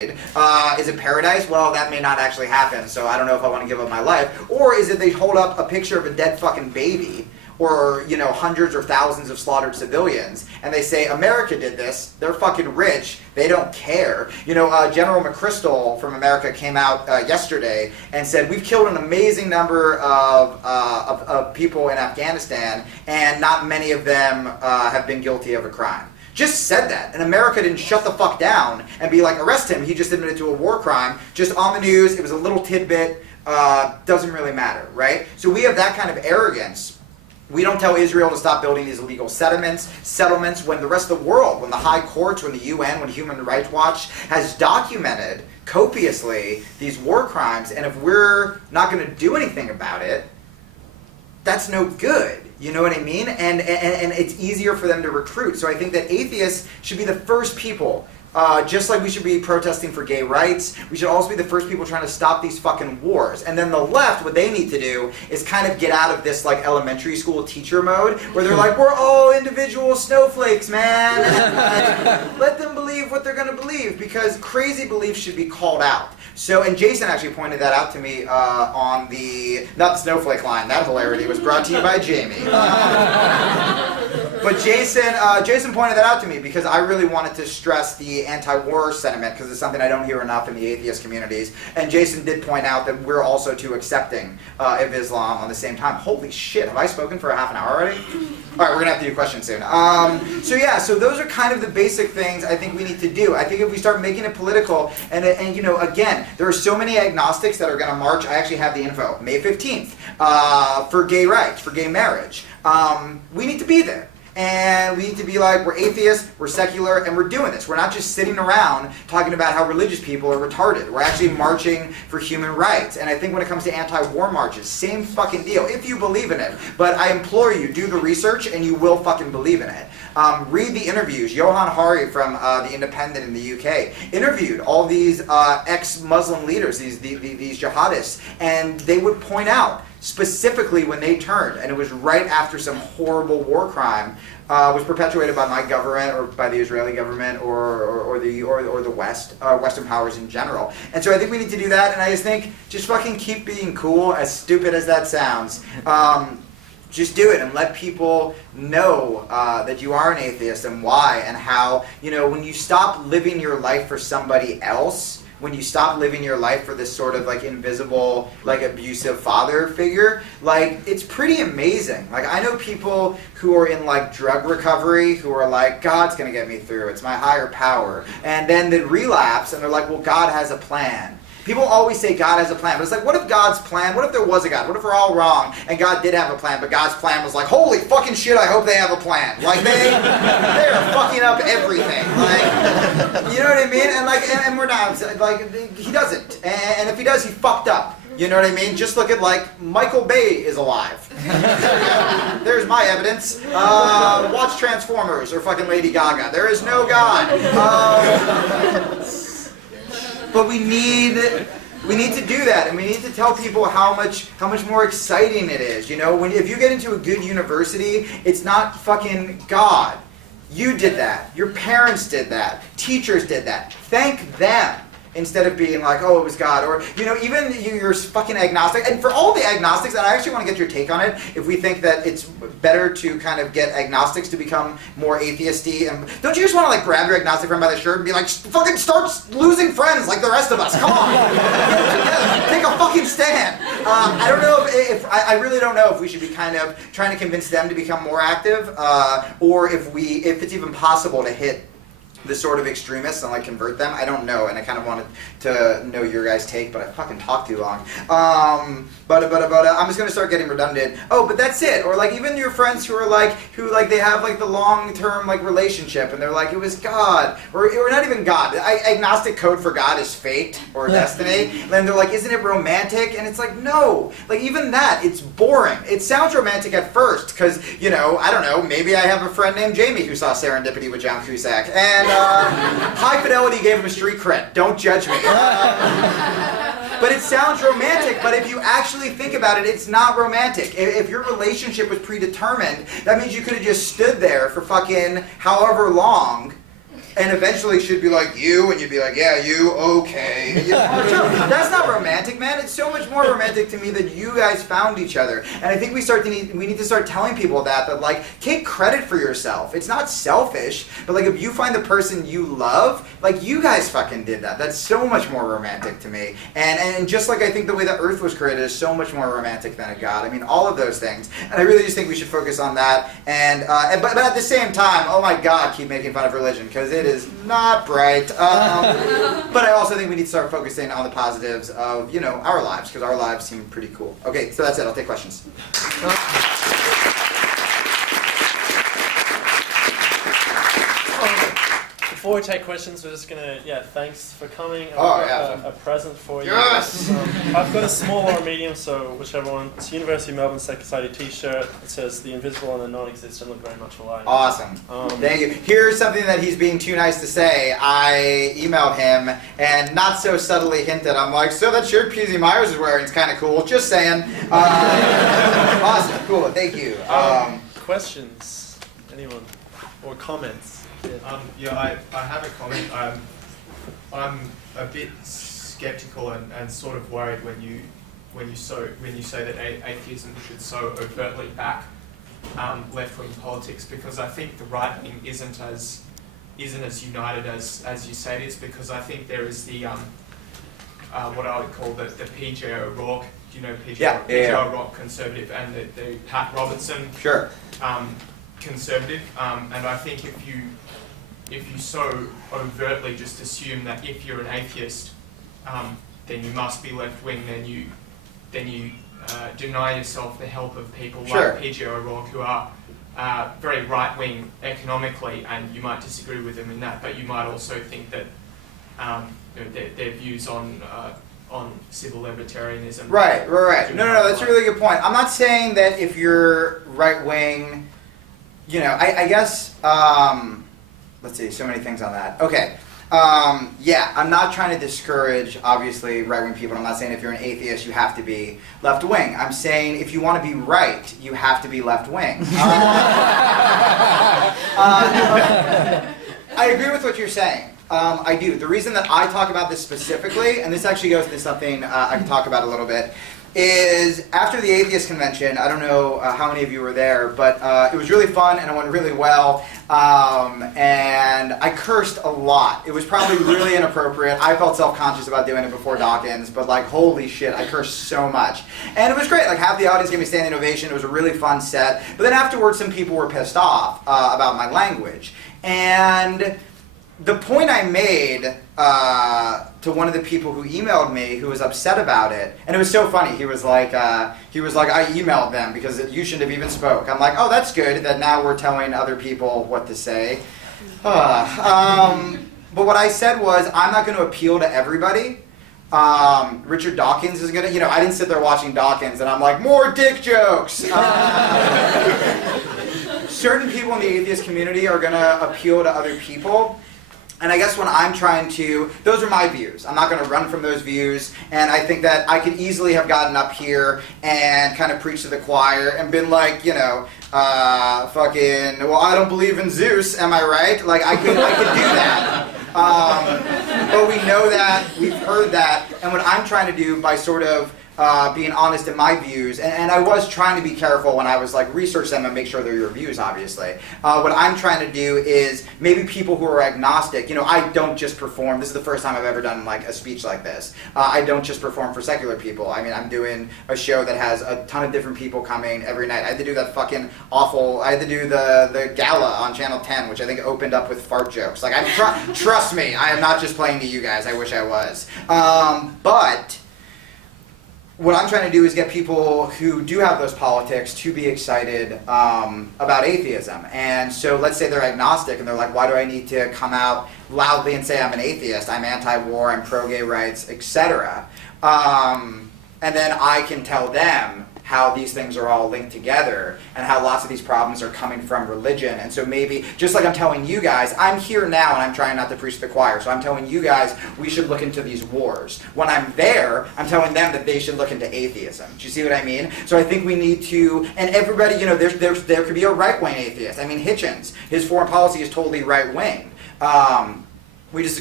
Is it paradise? Well, that may not actually happen, so I don't know if I want to give up my life. Or is it they hold up a picture of a dead fucking baby, or, you know, hundreds or thousands of slaughtered civilians, and they say, America did this, they're fucking rich, they don't care. You know, General McChrystal from America came out yesterday and said, we've killed an amazing number of people in Afghanistan, and not many of them have been guilty of a crime. Just said that, and America didn't shut the fuck down and be like, arrest him, he just admitted to a war crime, just on the news, it was a little tidbit, doesn't really matter, right? So we have that kind of arrogance. We don't tell Israel to stop building these illegal settlements when the rest of the world, when the high courts, when the UN, when Human Rights Watch has documented copiously these war crimes, and if we're not going to do anything about it, that's no good. You know what I mean? And it's easier for them to recruit. So I think that atheists should be the first people, just like we should be protesting for gay rights, we should also be the first people trying to stop these fucking wars. And then the left, what they need to do is kind of get out of this like elementary school teacher mode, where they're like, we're all individual snowflakes, man. Let them believe what they're going to believe, because crazy beliefs should be called out. So, and Jason actually pointed that out to me on the, not the snowflake line, that hilarity was brought to you by Jamie. But Jason pointed that out to me because I really wanted to stress the anti-war sentiment, because it's something I don't hear enough in the atheist communities. And Jason did point out that we're also too accepting of Islam on the same time. Holy shit, have I spoken for a half an hour already? All right, we're going to have to do questions soon. So yeah, so those are kind of the basic things I think we need to do. I think if we start making it political, and you know, again, there are so many agnostics that are going to march. I actually have the info. May 15th, for gay rights, for gay marriage. We need to be there. And we need to be like, we're atheists, we're secular, and we're doing this. We're not just sitting around talking about how religious people are retarded. We're actually marching for human rights. And I think when it comes to anti-war marches, same fucking deal, if you believe in it. But I implore you, do the research, and you will fucking believe in it. Read the interviews. Johan Hari from The Independent in the UK interviewed all these ex-Muslim leaders, these jihadists, and they would point out specifically when they turned, and it was right after some horrible war crime was perpetuated by my government or by the Israeli government or the West, Western powers in general. And so I think we need to do that, and I just think, just fucking keep being cool, as stupid as that sounds. Just do it and let people know that you are an atheist and why and how. You know, when you stop living your life for somebody else, when you stop living your life for this sort of like invisible, like abusive father figure, like it's pretty amazing. Like I know people who are in like drug recovery who are like, God's gonna get me through, it's my higher power. And then they relapse and they're like, well, God has a plan. People always say God has a plan, but it's like, what if God's plan, what if there was a God? What if we're all wrong and God did have a plan, but God's plan was like, holy fucking shit, I hope they have a plan. Like they're fucking up everything. Like, you know what I mean? And like, and we're not, like, he doesn't. And if he does, he fucked up. You know what I mean? Just look at like, Michael Bay is alive. There's my evidence. Watch Transformers or fucking Lady Gaga. There is no God. But we need to do that, and we need to tell people how much more exciting it is. You know, if you get into a good university, it's not fucking God. You did that. Your parents did that. Teachers did that. Thank them. Instead of being like, oh, it was God. Or, you know, even you're fucking agnostic. And for all the agnostics, and I actually want to get your take on it, if we think that it's better to kind of get agnostics to become more atheisty. And don't you just want to like grab your agnostic friend by the shirt and be like, fucking start losing friends like the rest of us. Come on. Take a fucking stand. I don't know if I really don't know if we should be kind of trying to convince them to become more active, or if it's even possible to hit the sort of extremists and like convert them. I don't know, and I kind of wanted to know your guys' take, but I fucking talked too long. But I'm just gonna start getting redundant. Oh, but that's it. Or like even your friends who they have like the long-term like relationship, and they're like, it was God, or not even God. Agnostic code for God is fate or destiny. And then they're like, isn't it romantic? And it's like, no. Like even that, it's boring. It sounds romantic at first, because you know, I don't know. Maybe I have a friend named Jamie who saw Serendipity with John Cusack, and High Fidelity gave him a street cred. Don't judge me. But it sounds romantic, but if you actually think about it, it's not romantic. If your relationship was predetermined, that means you could have just stood there for fucking however long and eventually she'd be like, you, and you'd be like, yeah, you, okay. You know, that's not romantic, man. It's so much more romantic to me that you guys found each other. And I think we need to start telling people that like, take credit for yourself. It's not selfish, but like if you find the person you love, like you guys fucking did that. That's so much more romantic to me. And just like I think the way that Earth was created is so much more romantic than a God. I mean, all of those things. And I really just think we should focus on that. And but at the same time, oh my God, keep making fun of religion because it is not bright. But I also think we need to start focusing on the positives of, you know, our lives, because our lives seem pretty cool. Okay, so that's it. I'll take questions. Before we take questions, we're just gonna, thanks for coming. I've got a present for you. Yes! I've got a small or a medium, so whichever one. It's University of Melbourne Second Society t-shirt. It says the invisible and the non-existent look very much alike. Awesome. Thank you. Here's something that he's being too nice to say. I emailed him and not so subtly hinted. I'm like, so that shirt PZ Myers is wearing is kind of cool. Just saying. Awesome. Cool. Thank you. Questions? Anyone? Or comments? I have a comment. I'm a bit skeptical and sort of worried when you say that atheism should so overtly back left-wing politics, because I think the right wing isn't as united as you say it is, because I think there is the what I would call the PJ O'Rourke, do you know PJ O'Rourke conservative, and the Pat Robertson conservative, and I think if you so overtly just assume that if you're an atheist, then you must be left-wing, then you deny yourself the help of people like P.J. O'Rourke, who are very right-wing economically, and you might disagree with them in that, but you might also think that their views on civil libertarianism. Right. No, that's a really good point. I'm not saying that if you're right-wing, you know, I guess, let's see, so many things on that. Okay. I'm not trying to discourage, obviously, right-wing people. I'm not saying if you're an atheist, you have to be left-wing. I'm saying if you want to be right, you have to be left-wing. I agree with what you're saying. I do. The reason that I talk about this specifically, and this actually goes to something I can talk about a little bit, is after the Atheist Convention, I don't know how many of you were there, but it was really fun and it went really well, and I cursed a lot. It was probably really inappropriate. I felt self-conscious about doing it before Dawkins, but like, holy shit, I cursed so much. And it was great. Like, half the audience gave me a standing ovation. It was a really fun set. But then afterwards, some people were pissed off about my language. And the point I made to one of the people who emailed me, who was upset about it, and it was so funny. He was like, I emailed them because you shouldn't have even spoke. I'm like, oh, that's good that now we're telling other people what to say. But what I said was, I'm not going to appeal to everybody. Richard Dawkins is going to, I didn't sit there watching Dawkins and I'm like, more dick jokes. Certain people in the atheist community are going to appeal to other people. And I guess when I'm trying to, those are my views. I'm not going to run from those views. And I think that I could easily have gotten up here and kind of preached to the choir and been like, well, I don't believe in Zeus, am I right? Like, I could do that. But we know that, we've heard that. And what I'm trying to do by sort of being honest in my views, and I was trying to be careful when I was like research them and make sure they're your views, obviously. What I'm trying to do is maybe people who are agnostic, I don't just perform. This is the first time I've ever done like a speech like this. I don't just perform for secular people. I mean, I'm doing a show that has a ton of different people coming every night. I had to do that fucking awful, I had to do the gala on Channel 10, which I think opened up with fart jokes. Like, trust me, I am not just playing to you guys. I wish I was. But what I'm trying to do is get people who do have those politics to be excited about atheism. And so let's say they're agnostic and they're like, why do I need to come out loudly and say I'm an atheist, I'm anti-war, I'm pro-gay rights, etc. And then I can tell them how these things are all linked together and how lots of these problems are coming from religion. And so maybe, just like I'm telling you guys, I'm here now and I'm trying not to preach to the choir, so I'm telling you guys we should look into these wars. When I'm there, I'm telling them that they should look into atheism. Do you see what I mean? So I think we need to, and everybody, there could be a right-wing atheist. I mean, Hitchens, his foreign policy is totally right-wing. We just